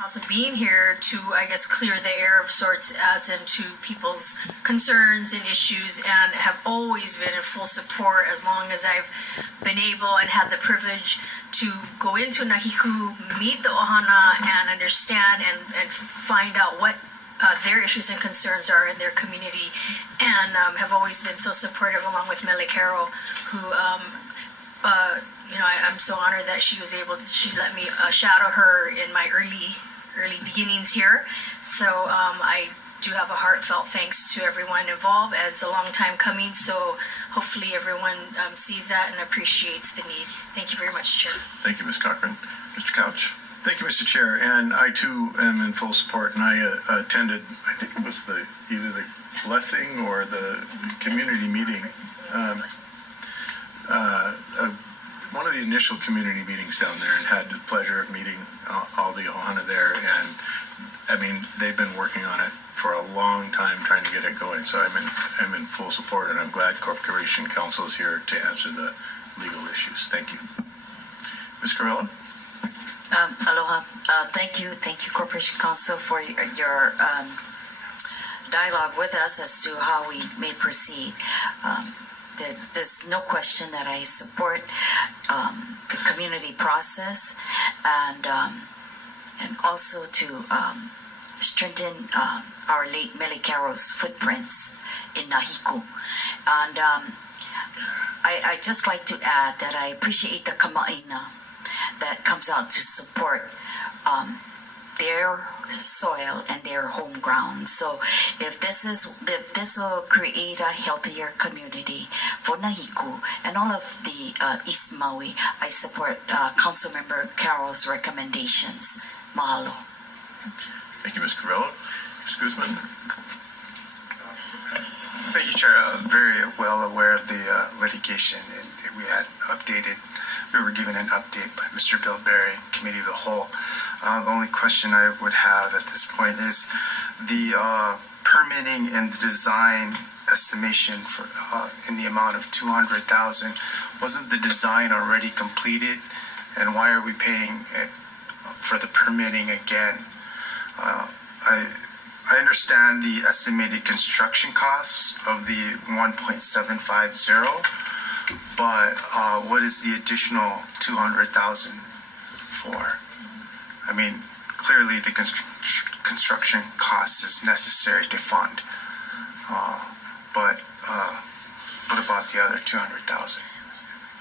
Also being here to, I guess, clear the air of sorts as into people's concerns and issues, and have always been in full support as long as I've been able and had the privilege to go into Nahiku, meet the Ohana, and understand and find out what their issues and concerns are in their community, and have always been so supportive, along with Mele Carroll, who I'm so honored that she let me shadow her in my early beginnings here. So I do have a heartfelt thanks to everyone involved, as a long time coming. So hopefully everyone sees that and appreciates the need. Thank you very much, Chair. Thank you, Ms. Cochran. Mr. Couch. Thank you, Mr. Chair. And I too am in full support. And I attended, I think it was either the blessing or the community meeting. One of the initial community meetings down there, and had the pleasure of meeting all the Ohana there. And I mean, they've been working on it for a long time, trying to get it going. So I'm in full support, and I'm glad Corporation Counsel is here to answer the legal issues. Thank you. Ms. Carrella? Aloha. Thank you, Corporation Counsel, for your dialogue with us as to how we may proceed. There's no question that I support the community process, and also to strengthen our late Mele Carroll's footprints in Nahiku. And I just like to add that I appreciate the kama'aina that comes out to support their soil and their home ground. So if this will create a healthier community for Nahiku and all of the East Maui, I support Councilmember Carroll's recommendations. Mahalo. Thank you, Ms. Carrella. Ms. Guzman. Thank you, Chair. Very well aware of the litigation, and we were given an update by Mr. Bill Berry, Committee of the Whole. The only question I would have at this point is the permitting and the design estimation for in the amount of $200,000. Wasn't the design already completed, and why are we paying for the permitting again? I understand the estimated construction costs of the 1.750, but what is the additional 200,000 for? I mean, clearly the construction cost is necessary to fund, but what about the other 200,000?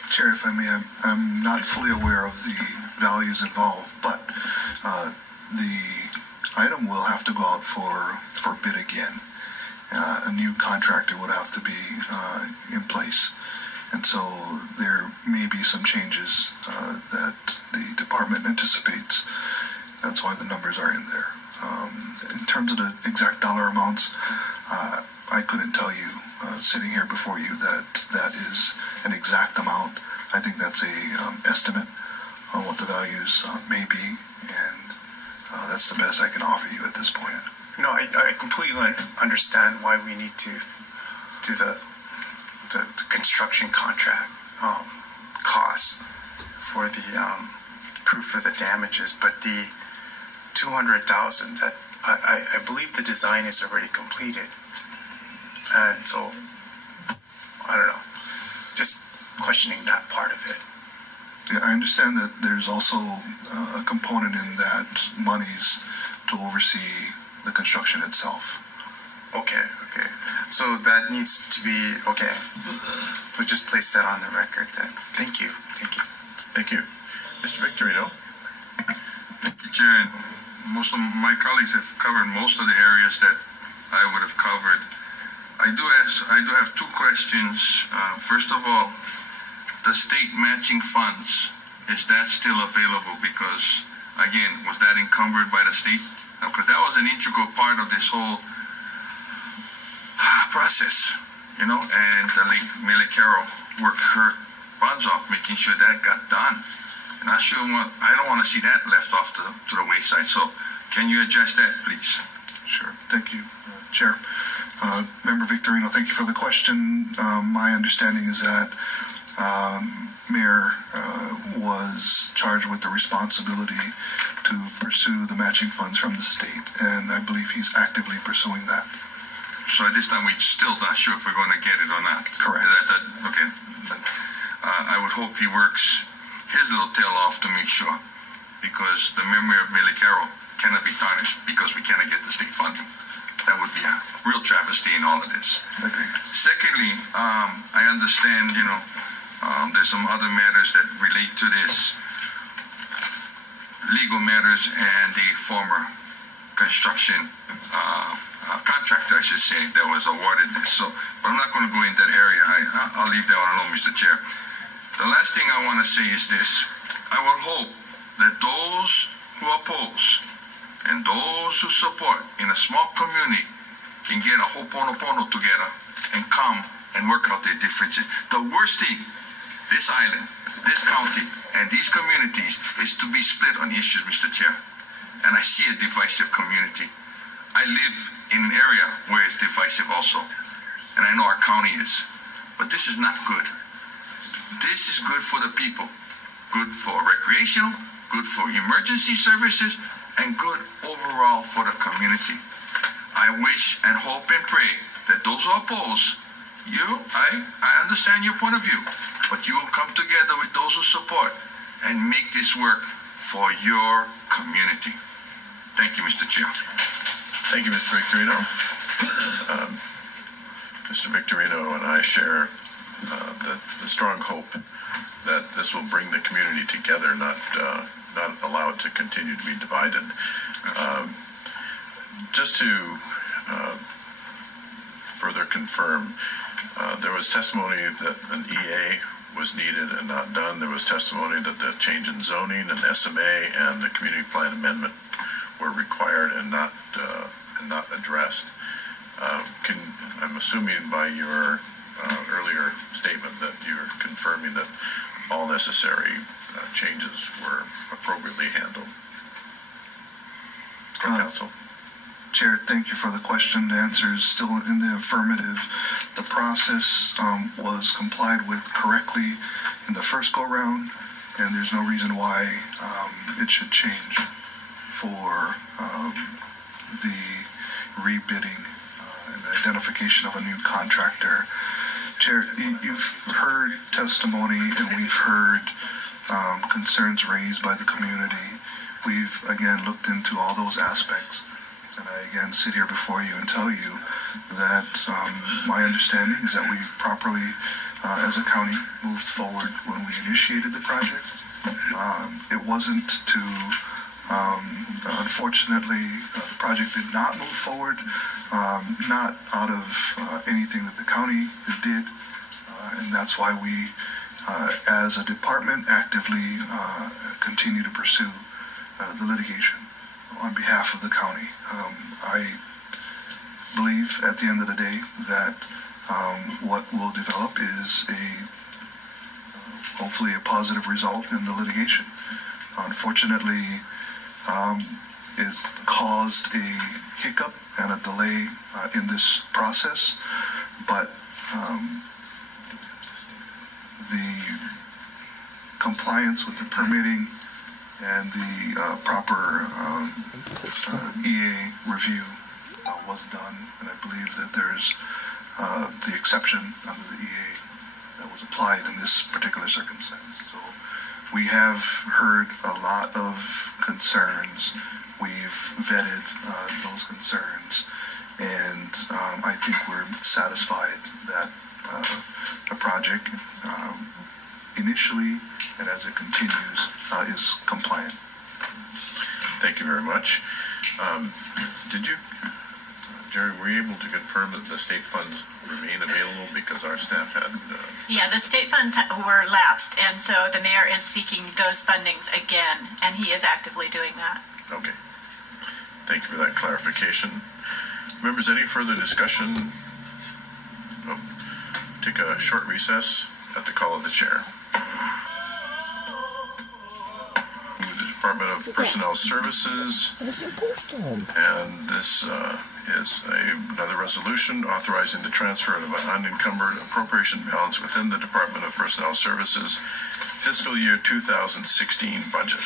Chair, if I may, I'm not fully aware of the values involved, but the item will have to go out for bid again. A new contractor would have to be in place. And so there may be some changes that the department anticipates. That's why the numbers are in there. In terms of the exact dollar amounts, I couldn't tell you sitting here before you that is an exact amount. I think that's a estimate on what the values may be, and that's the best I can offer you at this point. No, I completely understand why we need to do the construction contract costs for the proof of the damages, but the 200,000, that I believe the design is already completed, and so I don't know, just questioning that part of it. Yeah, I understand that there's also a component in that monies to oversee the construction itself. Okay. So that needs to be, okay. We'll just place that on the record then. Thank you. Thank you. Mr. Victorino. Thank you, Chair. Most of my colleagues have covered most of the areas that I would have covered. I do have two questions. First of all, the state matching funds, is that still available? Because, again, was that encumbered by the state? Because that was an integral part of this whole process, and the late Mele Carroll worked her buns off making sure that got done. And I don't want to see that left off to the wayside. So can you address that, please? Sure. Thank you, Chair. Member Victorino, thank you for the question. My understanding is that Mayor was charged with the responsibility to pursue the matching funds from the state, and I believe he's actively pursuing that. So at this time, we're still not sure if we're going to get it or not. Correct. Okay. I would hope he works his little tail off to make sure, because the memory of Millie Carroll cannot be tarnished because we cannot get the state funding. That would be a real travesty in all of this. Agreed. Secondly, I understand, there's some other matters that relate to this, legal matters and the former construction contractor, I should say, that was awarded this. So, but I'm not going to go in that area. I'll leave that one alone, Mr. Chair. The last thing I want to say is this. I would hope that those who oppose and those who support in a small community can get a ho'oponopono together and come and work out their differences. The worst thing, this island, this county, and these communities is to be split on issues, Mr. Chair. And I see a divisive community. I live in an area where it's divisive also, and I know our county is. But this is not good. This is good for the people, good for recreational, good for emergency services, and good overall for the community. I wish and hope and pray that those who oppose, I understand your point of view, but you will come together with those who support and make this work for your community. Thank you, Mr. Chair. Thank you, Mr. Victorino. Mr. Victorino and I share the strong hope that this will bring the community together, not allow it to continue to be divided. Just to further confirm, there was testimony that an EA was needed and not done. There was testimony that the change in zoning and SMA and the community plan amendment were required and not addressed. I'm assuming by your earlier statement that you're confirming that all necessary changes were appropriately handled. Council. Chair, thank you for the question. The answer is still in the affirmative. The process was complied with correctly in the first go-round, and there's no reason why it should change for the rebidding and the identification of a new contractor. Chair, you've heard testimony and we've heard concerns raised by the community. We've, again, looked into all those aspects. And I, again, sit here before you and tell you that my understanding is that we properly, as a county, moved forward when we initiated the project. It wasn't to, unfortunately, the project did not move forward, not out of anything that the county did, and that's why we, as a department, actively continue to pursue the litigation on behalf of the county. I believe at the end of the day that what will develop is hopefully a positive result in the litigation. Unfortunately, it caused a hiccup and a delay in this process, but the compliance with the permitting and the proper EA review was done, and I believe that there's the exception under the EA that was applied in this particular circumstance. So we have heard a lot of concerns. We've vetted those concerns, and I think we're satisfied that the project initially and as it continues is compliant. Thank you very much. Jerry, were you able to confirm that the state funds remain available because our staff had? Yeah, the state funds were lapsed, and so the mayor is seeking those fundings again, and he is actively doing that. Okay. Thank you for that clarification. Members, any further discussion? Oh, take a short recess at the call of the chair. The Department of Personnel Services. And this is another resolution authorizing the transfer of an unencumbered appropriation balance within the Department of Personnel Services fiscal year 2016 budget.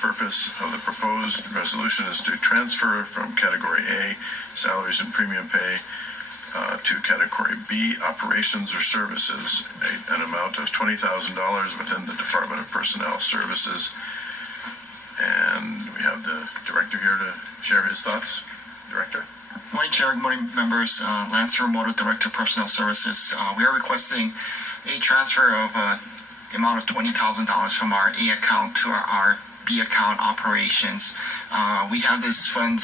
Purpose of the proposed resolution is to transfer from Category A, salaries and premium pay, to Category B, operations or services, an amount of $20,000 within the Department of Personnel Services. And we have the director here to share his thoughts. Director? Good morning, Chair. Good morning, members. Lance Remoto, Director of Personnel Services. We are requesting a transfer of amount of $20,000 from our A account to our B account operations. We have this funds